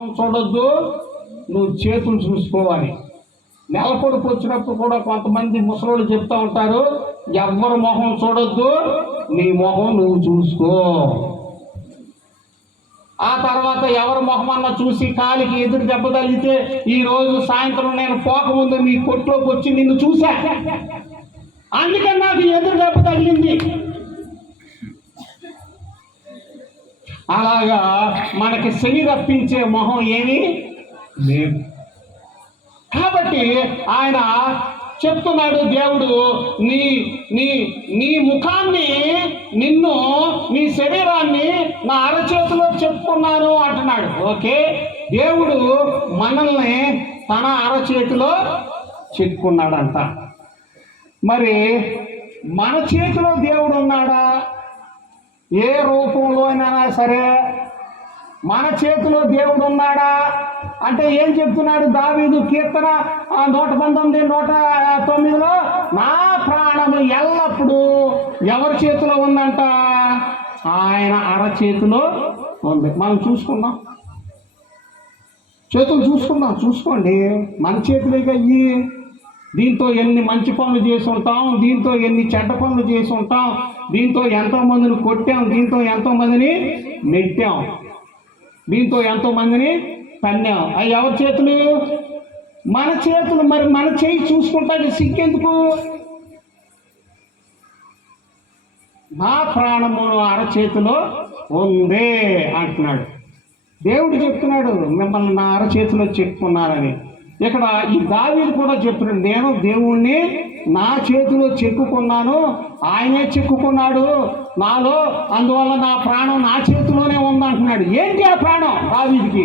చూడొద్దు నువ్వు చేతులు చూసుకోవాలి. నెలకొడుకు వచ్చినప్పుడు కూడా కొంతమంది ముసలోళ్ళు చెప్తా ఉంటారు ఎవరి మొహం చూడొద్దు నీ మొహం నువ్వు చూసుకో. ఆ తర్వాత ఎవరి మొహం అన్న చూసి కాలికి ఎదురు దెబ్బ తగిలితే ఈరోజు సాయంత్రం నేను పోకముందు నీ కొట్లోకి వచ్చి నిన్ను చూసా అందుకని నాకు ఎదురు దెబ్బ తగిలింది. అలాగా మనకి శని రప్పించే మొహం ఏమి? లేదు. కాబట్టి ఆయన చెప్తున్నాడు దేవుడు నీ నీ నీ ముఖాన్ని నిన్ను నీ శరీరాన్ని నా అరచేతిలో చెప్పుకున్నాను అంటున్నాడు. ఓకే? దేవుడు మనల్ని తన అరచేతిలో చెప్పుకున్నాడంట. మరి మన చేతిలో దేవుడు ఉన్నాడా? ఏ రూపంలో అయినా సరే మన చేతిలో దేవుడు ఉన్నాడా? అంటే ఏం చెప్తున్నాడు దావీదు కీర్తన? ఆ, నూట పంతొమ్మిది నూట తొమ్మిదిలో నా ప్రాణము ఎల్లప్పుడూ ఎవరి చేతిలో ఉందంట? ఆయన అరచేతిలో ఉంది. మనం చూసుకుందాం. చేతులు చూసుకుందాం. చూసుకోండి. మన చేతులేగా ఇయ్యి దీంతో ఎన్ని మంచి పనులు చేసి ఉంటాం దీంతో ఎన్ని చెడ్డ పనులు చేసి ఉంటాం దీంతో ఎంతో మందిని కొట్టాం దీంతో ఎంతో మందిని నెట్టాం దీంతో ఎంతో మందిని తన్నాం. అవి ఎవరి చేతులు? మన చేతులు మరి మన చేయి చూసుకుంటానికి సిగ్గెందుకు? నా ప్రాణమును అరచేతిలో ఉందే అంటున్నాడు. దేవుడు చెప్తున్నాడు మిమ్మల్ని నా అరచేతిలో చెప్పుకున్నారని ఇక్కడ ఈ దావీదు కూడా చెప్తున్నాడు నేను దేవుణ్ణి నా చేతిలో చెక్కుకున్నాను ఆయనే చెక్కుకున్నాడు. నాలో అందువల్ల నా ప్రాణం నా చేతిలోనే ఉందంటున్నాడు ఏంటి ఆ ప్రాణం దావీదికి?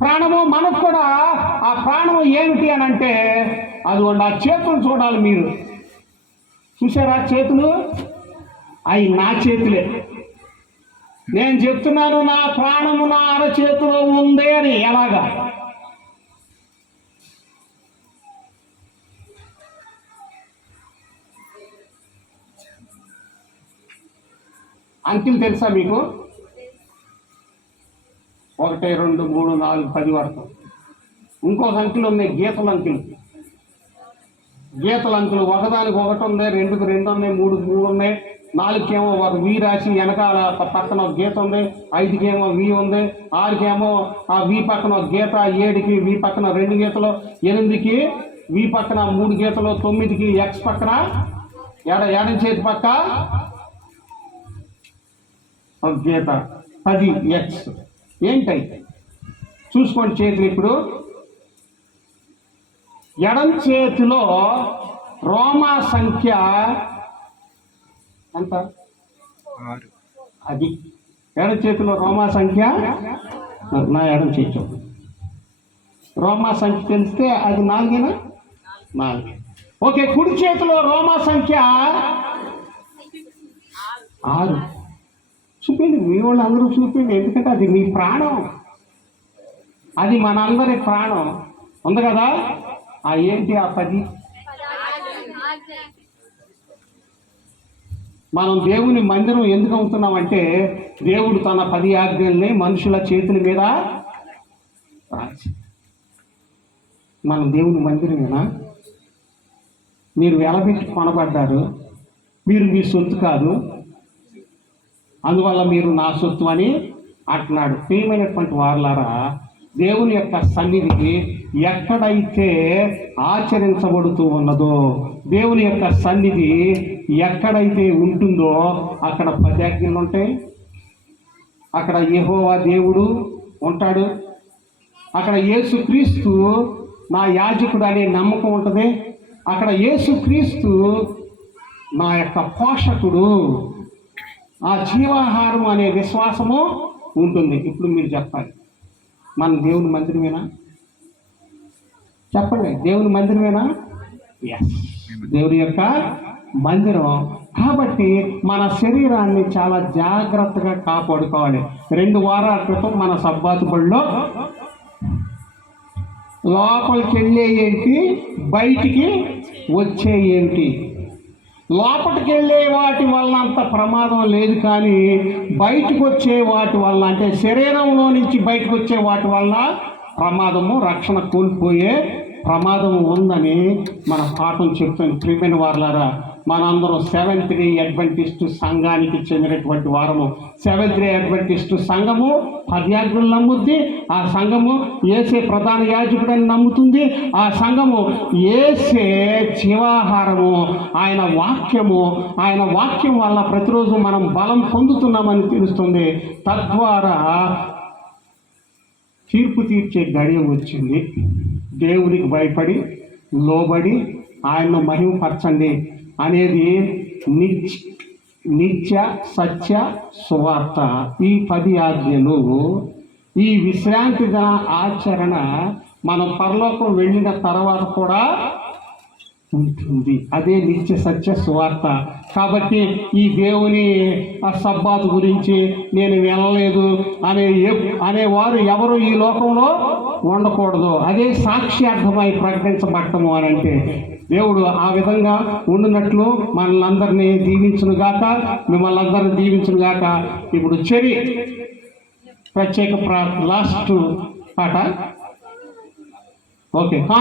ప్రాణము మనకు కూడా ఆ ప్రాణము ఏమిటి అని అంటే అదిగోండి ఆ చేతులు చూడాలి మీరు. చూసారా చేతులు? అవి నా చేతులే. నేను చెప్తున్నాను నా ప్రాణము నా అరచేతిలో ఉంది అని. ఎలాగా? అంకిల్ తెలుసా మీకు? ఒకటి రెండు మూడు నాలుగు పది వరకు. ఇంకొక అంకెలు ఉన్నాయి గీతల అంకెలు. గీతల అంకెలు ఒకదానికి ఒకటి ఉంది రెండుకి రెండు ఉన్నాయి మూడుకు మూడు ఉన్నాయి నాలుగుకేమో ఒక వి రాసి వెనకాల పక్కన ఒక గీత ఉంది ఐదుకేమో వి ఉంది ఆరుకేమో ఆ వి పక్కన ఒక గీత ఏడుకి వి పక్కన రెండు గీతలు ఎనిమిదికి వి పక్కన మూడు గీతలు తొమ్మిదికి ఎక్స్ పక్కన ఎడ ఎడం చేతి పక్క గీత పది ఎక్స్ ఏంటై చూసుకోండి చేతులు ఇప్పుడు. ఎడం చేతిలో రోమా సంఖ్య ఎంత? అది. ఎడం చేతిలో రోమా సంఖ్య? నా ఎడం చేతి రోమా సంఖ్య తెలిస్తే అది నాలుగేనా? నాలుగే. ఓకే కుడి చేతిలో రోమా సంఖ్య? ఆరు. చూపిండి. మీ వాళ్ళు అందరూ చూపిండి. ఎందుకంటే అది మీ ప్రాణం. అది మనందరి ప్రాణం. ఉంది కదా? ఆ ఏంటి ఆ పది? మనం దేవుని మందిరం ఎందుకు అవుతున్నామంటే దేవుడు తన పది ఆజ్ఞల్ని మనుషుల చేతుల మీద మనం దేవుని మందిరమేనా? మీరు వెలబెట్టి కొనబడ్డారు. మీరు మీ సొత్తు కాదు. అందువల్ల మీరు నా సొత్తు అని అంటున్నాడు. ప్రియమైనటువంటి వారులారా దేవుని యొక్క సన్నిధి ఎక్కడైతే ఆచరించబడుతూ ఉన్నదో దేవుని యొక్క సన్నిధి ఎక్కడైతే ఉంటుందో అక్కడ పది ఉంటాయి. అక్కడ యహోవా దేవుడు ఉంటాడు. అక్కడ యేసుక్రీస్తు నా యాజకుడు అనే నమ్మకం ఉంటుంది. అక్కడ యేసుక్రీస్తు నా యొక్క పోషకుడు. ఆ జీవాహారం అనే విశ్వాసము ఉంటుంది. ఇప్పుడు మీరు చెప్పాలి. మన దేవుని మందిరమేనా? చెప్పండి. దేవుని మందిరమేనా? ఎస్ దేవుని యొక్క మందిరం. కాబట్టి మన శరీరాన్ని చాలా జాగ్రత్తగా కాపాడుకోవాలి. రెండు వారాల క్రితం మన సబ్బాతు బడిలో లోపలికి వెళ్ళే ఏంటి? బయటికి వచ్చే ఏంటి? లోపలికి వెళ్ళే వాటి వలన అంత ప్రమాదం లేదు కానీ బయటకు వచ్చే వాటి వలన అంటే శరీరంలో నుంచి బయటకు వచ్చే వాటి వలన ప్రమాదము రక్షణ కోల్పోయే ప్రమాదం ఉందని మన పాఠం చెప్తుంది. ప్రియమైన వారులారా మనందరం సెవెంత్ డే అడ్వెంటిస్ట్ సంఘానికి చెందినటువంటి వారము. సెవెంత్ డే అడ్వెంటిస్ట్ సంఘము పద్యాగ్రులు నమ్ముద్ది ఆ సంఘము ఏసే ప్రధాన యాజకుడని నమ్ముతుంది. ఆ సంఘము ఏసే జీవాహారము ఆయన వాక్యము ఆయన వాక్యం వల్ల ప్రతిరోజు మనం బలం పొందుతున్నామని తెలుస్తుంది. తద్వారా తీర్పు తీర్చే గడియ వచ్చింది. దేవునికి భయపడి లోబడి ఆయన్ను మహిమపరచండి. అనేది నిత్య నిత్య సత్య సువార్త ఈ పది ఆజ్ఞలు. ఈ విశ్రాంతి దిన ఆచరణ మనం పరలోకం వెళ్ళిన తర్వాత కూడా ఉంటుంది. అదే నిత్య సత్య సువార్త. కాబట్టి ఈ దేవుని ఆ గురించి నేను వెళ్ళలేదు అనే అనేవారు ఎవరు ఈ లోకంలో ఉండకూడదు. అదే సాక్ష్యార్థమై ప్రకటించబడటము అని అంటే దేవుడు ఆ విధంగా ఉండినట్లు మనల్ని అందరినీ దీవించునుగాక మిమ్మల్ని అందరినీ దీవించునుగాక. ఇప్పుడు చెరి ప్రత్యేక ప్రా లాస్ట్ పాట. ఓకే.